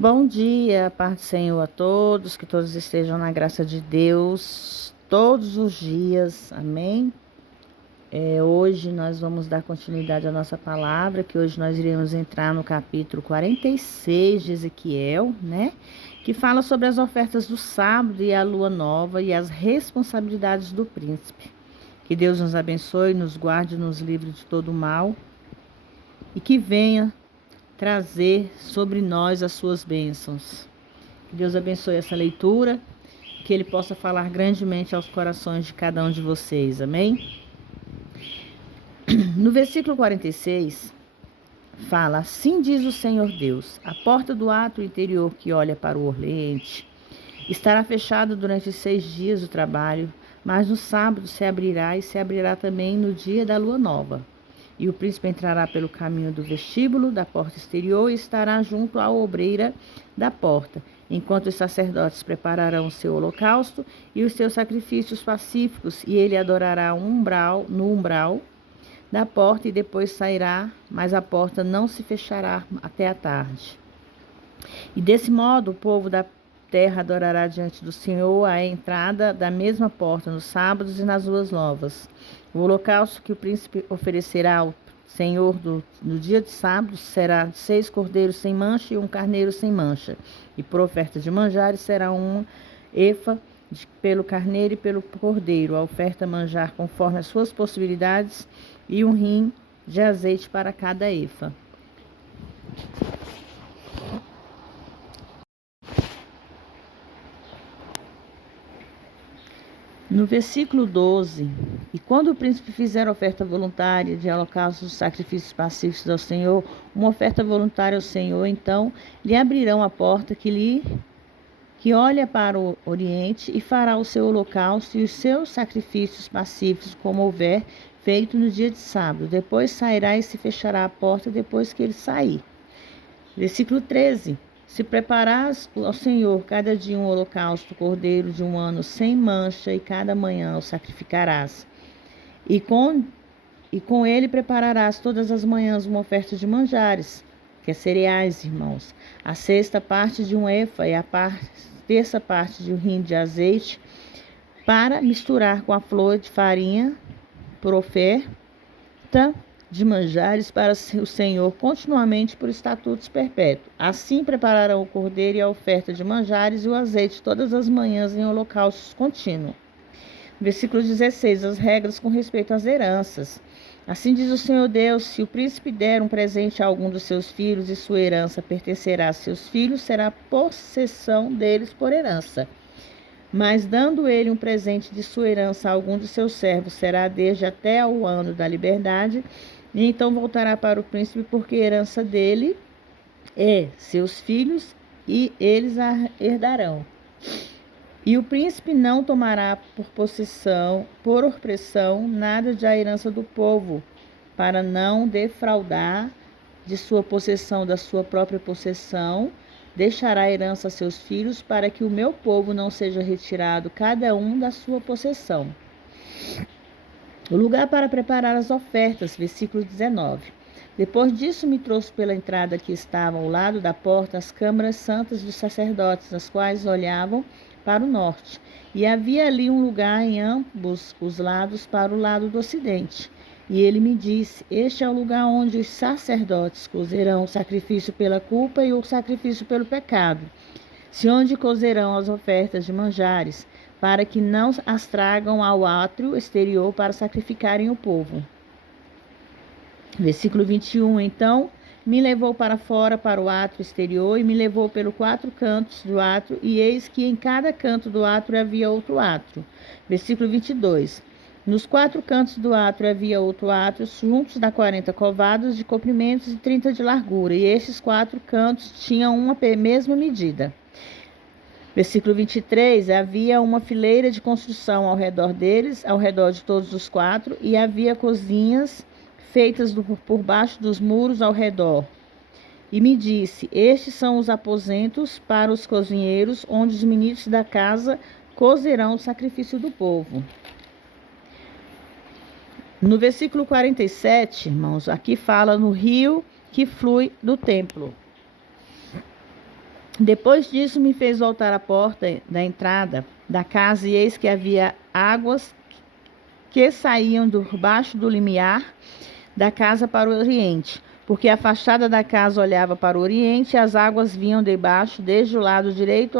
Bom dia, paz do Senhor a todos, que todos estejam na graça de Deus todos os dias, amém? Hoje nós vamos dar continuidade à nossa palavra, que hoje nós iremos entrar no capítulo 46 de Ezequiel, né? Que fala sobre as ofertas do sábado e a lua nova e as responsabilidades do príncipe. Que Deus nos abençoe, nos guarde, nos livre de todo mal e que venha trazer sobre nós as suas bênçãos. Que Deus abençoe essa leitura, que Ele possa falar grandemente aos corações de cada um de vocês, amém? No versículo 46, fala: Assim diz o Senhor Deus, a porta do átrio interior que olha para o oriente estará fechada durante 6 dias do trabalho, mas no sábado se abrirá e se abrirá também no dia da lua nova. E o príncipe entrará pelo caminho do vestíbulo da porta exterior e estará junto à obreira da porta, enquanto os sacerdotes prepararão o seu holocausto e os seus sacrifícios pacíficos, e ele adorará no umbral da porta e depois sairá, mas a porta não se fechará até a tarde. E desse modo o povo da terra adorará diante do Senhor à entrada da mesma porta nos sábados e nas luas novas. O holocausto que o príncipe oferecerá ao Senhor no dia de sábado será 6 cordeiros sem mancha e 1 carneiro sem mancha. E por oferta de manjares será 1 efa pelo carneiro e pelo cordeiro. A oferta manjar conforme as suas possibilidades e 1 rim de azeite para cada efa. No versículo 12, e quando o príncipe fizer oferta voluntária de holocaustos e sacrifícios pacíficos ao Senhor, uma oferta voluntária ao Senhor, então lhe abrirão a porta que olha para o oriente e fará o seu holocausto e os seus sacrifícios pacíficos, como houver feito no dia de sábado. Depois sairá e se fechará a porta depois que ele sair. Versículo 13. Se preparás ao Senhor cada dia um holocausto, cordeiro de 1 ano sem mancha, e cada manhã o sacrificarás. E com ele prepararás todas as manhãs uma oferta de manjares, que é cereais, irmãos. A 6ª parte de 1 efa e a 3ª parte de 1 rim de azeite, para misturar com a flor de farinha por oferta de manjares para o Senhor continuamente por estatutos perpétuos. Assim prepararão o cordeiro e a oferta de manjares e o azeite todas as manhãs em holocaustos contínuos. Versículo 16. As regras com respeito às heranças. Assim diz o Senhor Deus: se o príncipe der um presente a algum dos seus filhos e sua herança pertencerá a seus filhos, será possessão deles por herança. Mas dando ele um presente de sua herança a algum de seus servos, será desde até ao ano da liberdade, e então voltará para o príncipe, porque a herança dele é seus filhos, e eles a herdarão. E o príncipe não tomará por opressão, nada da herança do povo, para não defraudar de sua possessão, da sua própria possessão. Deixará a herança a seus filhos, para que o meu povo não seja retirado cada um da sua possessão. O lugar para preparar as ofertas, versículo 19. Depois disso me trouxe pela entrada que estava ao lado da porta as câmaras santas dos sacerdotes, as quais olhavam para o norte. E havia ali um lugar em ambos os lados para o lado do ocidente. E ele me disse: este é o lugar onde os sacerdotes cozerão o sacrifício pela culpa e o sacrifício pelo pecado, se onde cozerão as ofertas de manjares, para que não as tragam ao átrio exterior para sacrificarem o povo. Versículo 21. Então me levou para fora, para o átrio exterior, e me levou pelos 4 cantos do átrio, e eis que em cada canto do átrio havia outro átrio. Versículo 22. Nos 4 cantos do átrio havia outro átrio, juntos dá 40 covados de comprimento e 30 de largura, e estes 4 cantos tinham uma mesma medida. Versículo 23, havia uma fileira de construção ao redor deles, ao redor de todos os 4, e havia cozinhas feitas por baixo dos muros ao redor. E me disse: estes são os aposentos para os cozinheiros, onde os ministros da casa cozerão o sacrifício do povo. No versículo 47, irmãos, aqui fala no rio que flui do templo. Depois disso me fez voltar à porta da entrada da casa, e eis que havia águas que saíam do baixo do limiar da casa para o oriente, porque a fachada da casa olhava para o oriente, e as águas vinham debaixo, desde o lado direito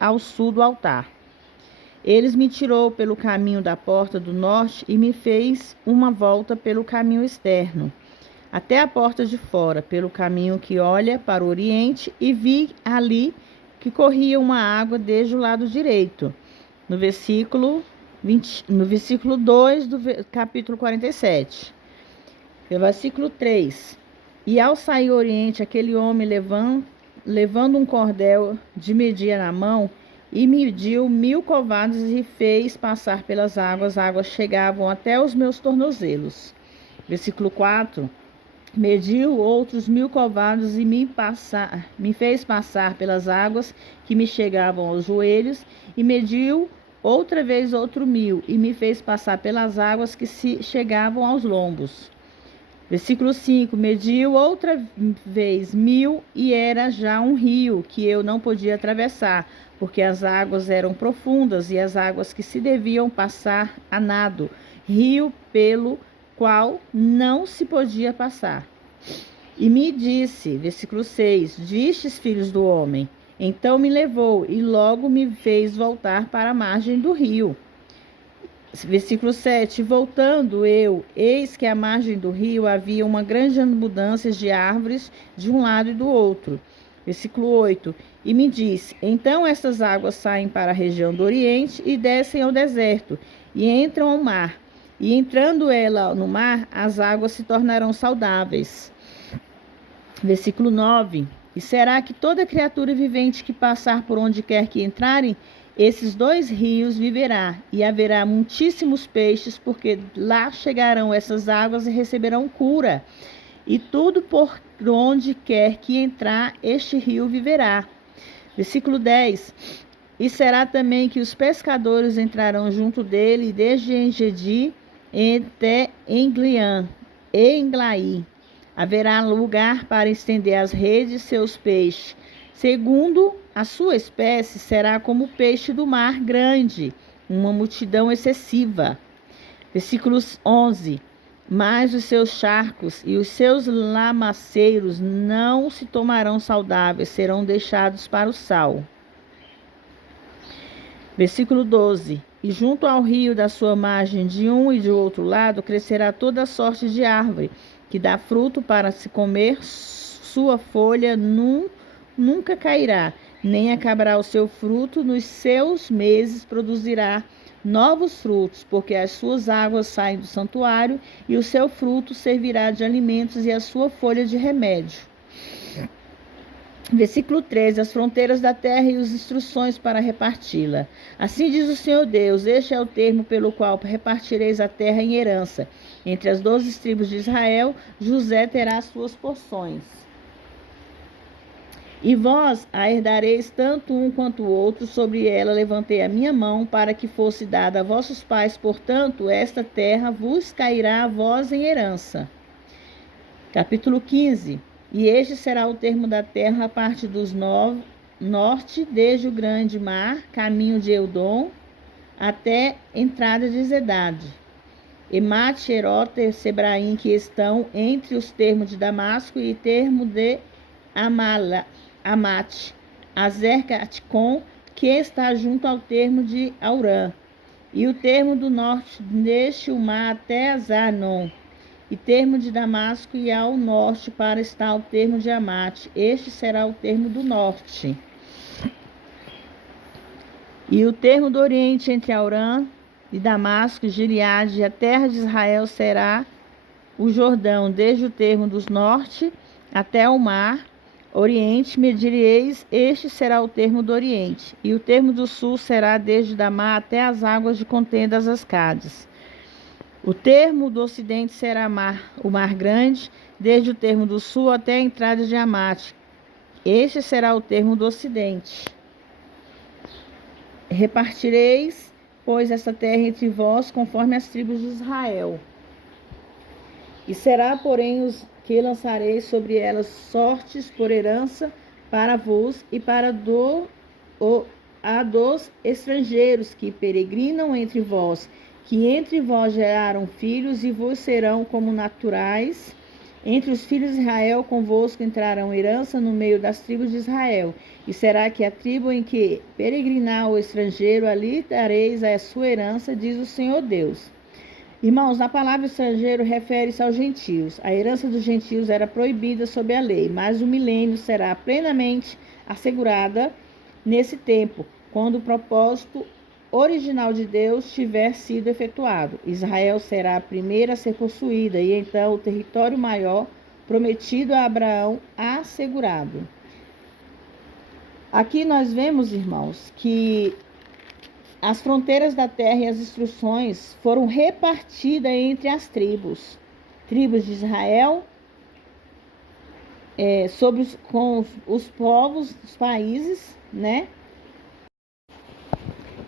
ao sul do altar. Eles me tirou pelo caminho da porta do norte e me fez uma volta pelo caminho externo, até a porta de fora, pelo caminho que olha para o oriente, e vi ali que corria uma água desde o lado direito. No versículo 2 do capítulo 47. No versículo 3. E ao sair ao oriente, aquele homem levando um cordel de medir na mão, e mediu 1000 covados e fez passar pelas águas. As águas chegavam até os meus tornozelos. Versículo 4. Mediu outros 1000 covados e me fez passar pelas águas que me chegavam aos joelhos, e mediu outra vez outro 1000 e me fez passar pelas águas que se chegavam aos lombos. Versículo 5, mediu outra vez 1000 e era já um rio que eu não podia atravessar, porque as águas eram profundas e as águas que se deviam passar a nado, rio pelo qual não se podia passar. E me disse, versículo 6, vistes, filhos do homem? Então me levou e logo me fez voltar para a margem do rio. Versículo 7, voltando eu, eis que à margem do rio havia uma grande abundância de árvores de um lado e do outro. Versículo 8, e me disse, então estas águas saem para a região do oriente e descem ao deserto e entram ao mar. E entrando ela no mar, as águas se tornarão saudáveis. Versículo 9, e será que toda criatura vivente que passar por onde quer que entrarem, esses 2 rios viverá, e haverá muitíssimos peixes, porque lá chegarão essas águas e receberão cura. E tudo por onde quer que entrar, este rio viverá. Versículo 10. E será também que os pescadores entrarão junto dele, desde Engedi até Englaí. Haverá lugar para estender as redes, seus peixes. Segundo a sua espécie, será como o peixe do mar grande, uma multidão excessiva. Versículos 11. Mas os seus charcos e os seus lamaceiros não se tomarão saudáveis, serão deixados para o sal. Versículo 12. E junto ao rio da sua margem, de um e de outro lado, crescerá toda sorte de árvore, que dá fruto para se comer, sua folha nunca cairá, nem acabará o seu fruto, nos seus meses produzirá novos frutos, porque as suas águas saem do santuário, e o seu fruto servirá de alimentos e a sua folha de remédio. Versículo 13, as fronteiras da terra e as instruções para reparti-la. Assim diz o Senhor Deus, este é o termo pelo qual repartireis a terra em herança. Entre as 12 tribos de Israel, José terá as suas porções. E vós a herdareis tanto um quanto o outro, sobre ela levantei a minha mão, para que fosse dada a vossos pais, portanto, esta terra vos cairá a vós em herança. Capítulo 15. E este será o termo da terra a parte dos norte, desde o grande mar, caminho de Eudom, até entrada de Zedade. Emate, Erote, Sebraim, que estão entre os termos de Damasco e termo de Amate, Azer-Caticom, que está junto ao termo de Aurã, e o termo do norte, deste o mar até Azanon, e termo de Damasco, e ao norte para estar o termo de Amate. Este será o termo do norte. E o termo do oriente entre Aurã e Damasco, Gileade, e a terra de Israel será o Jordão, desde o termo do norte até o mar oriente, medireis, este será o termo do oriente. E o termo do sul será desde Damá até as águas de contenda das Ascades. O termo do ocidente será o mar grande, desde o termo do sul até a entrada de Amate. Este será o termo do ocidente. Repartireis, pois, esta terra entre vós, conforme as tribos de Israel. E será, porém, os que lançareis sobre elas sortes por herança, para vos e para a dos estrangeiros que peregrinam entre vós, que entre vós geraram filhos e vos serão como naturais. Entre os filhos de Israel convosco entrarão herança no meio das tribos de Israel. E será que a tribo em que peregrinar o estrangeiro, ali dareis a sua herança, diz o Senhor Deus. Irmãos, a palavra estrangeiro refere-se aos gentios. A herança dos gentios era proibida sob a lei, mas o milênio será plenamente assegurada nesse tempo, quando o propósito original de Deus tiver sido efetuado. Israel será a primeira a ser possuída e então o território maior prometido a Abraão assegurado. Aqui nós vemos, irmãos, que as fronteiras da terra e as instruções foram repartidas entre as tribos de Israel, com os povos, os países, né,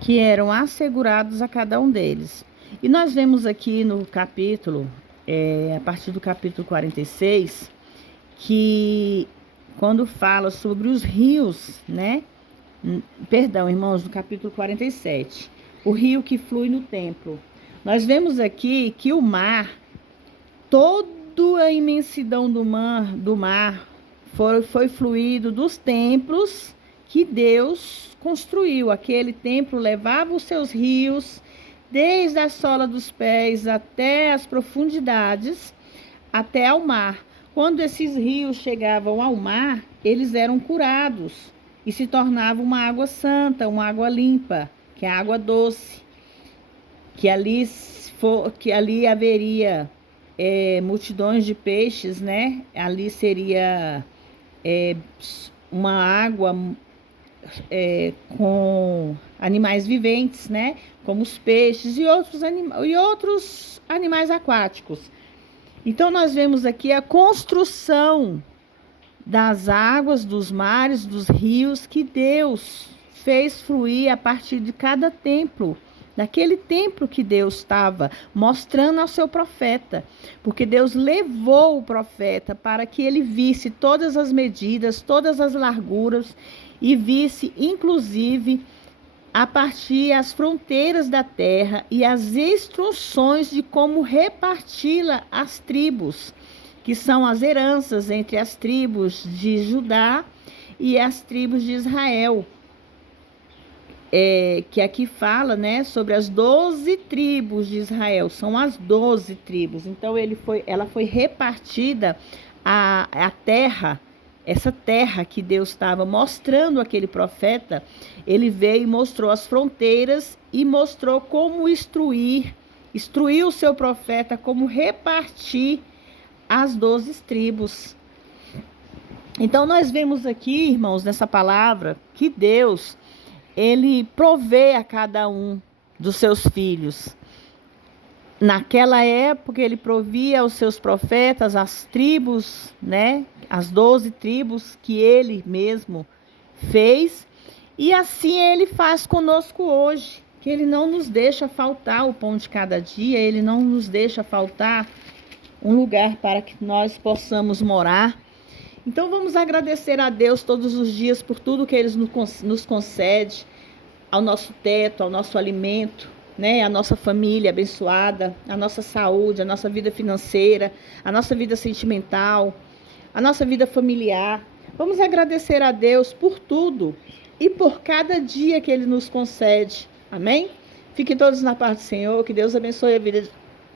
que eram assegurados a cada um deles. E nós vemos aqui no capítulo, a partir do capítulo 46, que quando fala sobre os rios, né? Perdão, irmãos, no capítulo 47, o rio que flui no templo. Nós vemos aqui que o mar, toda a imensidão do mar foi fluído dos templos que Deus construiu. Aquele templo levava os seus rios desde a sola dos pés até as profundidades, até ao mar. Quando esses rios chegavam ao mar, eles eram curados e se tornava uma água santa, uma água limpa, que é a água doce, que ali haveria multidões de peixes, né? Ali seria uma água com animais viventes, né? Como os peixes e outros animais aquáticos. Então nós vemos aqui a construção das águas, dos mares, dos rios que Deus fez fluir a partir de cada templo, daquele templo que Deus estava mostrando ao seu profeta, porque Deus levou o profeta para que ele visse todas as medidas, todas as larguras e visse inclusive a partir as fronteiras da terra e as instruções de como reparti-la às tribos, que são as heranças entre as tribos de Judá e as tribos de Israel. Que aqui fala, né, sobre as 12 tribos de Israel, são as 12 tribos. Então ela foi repartida a terra, essa terra que Deus estava mostrando àquele profeta. Ele veio e mostrou as fronteiras e mostrou como instruiu o seu profeta como repartir as 12 tribos. Então nós vemos aqui, irmãos, nessa palavra, que Deus, ele provê a cada um dos seus filhos. Naquela época, ele provia aos seus profetas as tribos, né? As 12 tribos que ele mesmo fez. E assim ele faz conosco hoje, que ele não nos deixa faltar o pão de cada dia, ele não nos deixa faltar um lugar para que nós possamos morar. Então vamos agradecer a Deus todos os dias por tudo que Ele nos concede, ao nosso teto, ao nosso alimento, né? A nossa família abençoada, a nossa saúde, a nossa vida financeira, a nossa vida sentimental, a nossa vida familiar. Vamos agradecer a Deus por tudo e por cada dia que Ele nos concede. Amém? Fiquem todos na paz do Senhor, que Deus abençoe a vida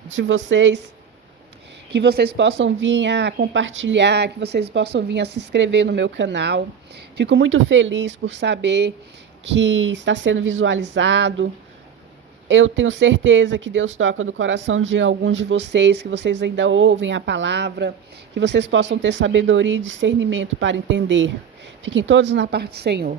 de vocês. Que vocês possam vir a compartilhar, que vocês possam vir a se inscrever no meu canal. Fico muito feliz por saber que está sendo visualizado. Eu tenho certeza que Deus toca no coração de alguns de vocês, que vocês ainda ouvem a palavra, que vocês possam ter sabedoria e discernimento para entender. Fiquem todos na paz do Senhor.